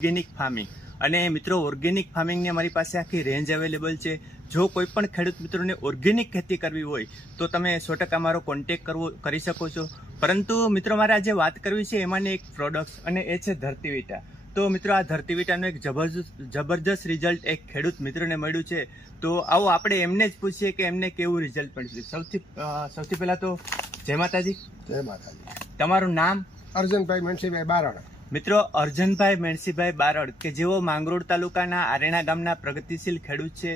Organic farming અને મિત્રો organic ફાર્મિંગની અમારી પાસે આખી રેન્જ અવેલેબલ છે. જો કોઈ પણ ખેડૂત મિત્રોને ઓર્ગેનિક ખેતી કરવી હોય તો તમે 100% મારો કોન્ટેક કરી શકો છો. પરંતુ મિત્રો મારે આજે વાત કરવી છે એમાંની એક પ્રોડક્ટ અને એ છે ધરતીવીટા. તો મિત્રો આ ધરતીવીટાનું એક જબરજસ્ત રિઝલ્ટ એક ખેડૂત મિત્રને મળ્યું છે. તો આવો આપણે એમને જ પૂછીએ કે એમને કેવું રિઝલ્ટ મળ્યું. સૌથી પહેલા તો જય માતાજી. જય માતાજી. તમારું નામ? અર્જનભાઈ મેણસીભાઈ બારડ. મિત્રો અર્જનભાઈ મેણસીભાઈ બારડ કે જેઓ માંગરોળ તાલુકાના આરેણા ગામના પ્રગતિશીલ ખેડૂત છે.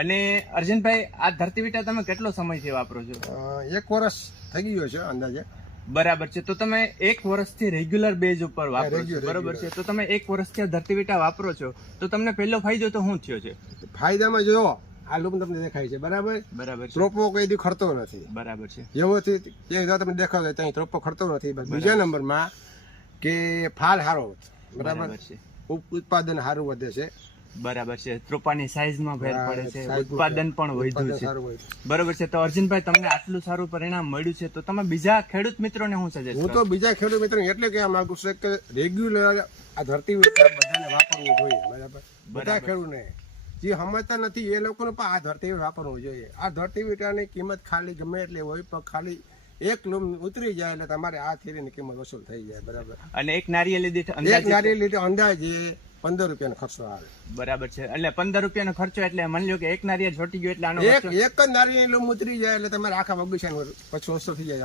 અને અર્જનભાઈ, આ ધરતીવીટા તમે કેટલો સમયથી વાપરો છો? 1 વર્ષ થઈ ગયો છે અંદાજે. બરાબર છે. તો તમે 1 વર્ષથી રેગ્યુલર બેઝ ઉપર વાપરો છો, બરાબર છે? તો તમે 1 વર્ષથી આ ધરતીવીટા વાપરો છો તો તમને પહેલો ફાયદો તો શું થયો છે? ફાયદામાં જો આ લૂમ તમને દેખાય છે, બરાબર? બરાબર છે. ત્રોપો કઈ દી ખરતો નથી. બરાબર છે. વ્યવસ્થિત તમને દેખાય ત્યાં ત્રોપો ખરતો નથી. બીજા નંબરમાં કે ફાલ સારો બરાબર છે, ઉત્પાદન સારું વધે છે. બરાબર છે. ત્રોપાની સાઈઝમાં ફેર પડે છે, ઉત્પાદન પણ વધ્યું છે, સારું હોય. બરાબર છે. તો અર્જુનભાઈ, તમને આટલું સારું પરિણામ મળ્યું છે તો તમે બીજા ખેડૂત મિત્રોને શું સજેસ્ટ હું તો બીજા ખેડૂત મિત્રોને એટલે કહેવા માંગુ છું કે રેગ્યુલર આ ધરતીવીટા બધાને વાપરવું જોઈએ, બરાબર? બધા ખેડૂતને જે સમજતા નથી એ લોકોને પણ આ ધરતીવીટા વાપરવું જોઈએ. આ ધરતીવીટાની કિંમત ખાલી ગમે એટલે હોય, પણ ખાલી 1 લૂમ ઉતરી જાય એટલે તમારે આ થેલીની કિંમત વસૂલ થઈ જાય, બરાબર? અને એક નારિયેળ દીઠ અંદાજે 15 રૂપિયાનો ખર્ચો આવે. બરાબર છે. એટલે 15 રૂપિયાનો ખર્ચો એટલે માની લો કે એક નારિયેળ છોટી ગયો એટલે આનો એક જ નારિયેળ લૂમ ઉતરી જાય એટલે તમારે આખા બગીચાનો પછી ઓછો થઈ જાય.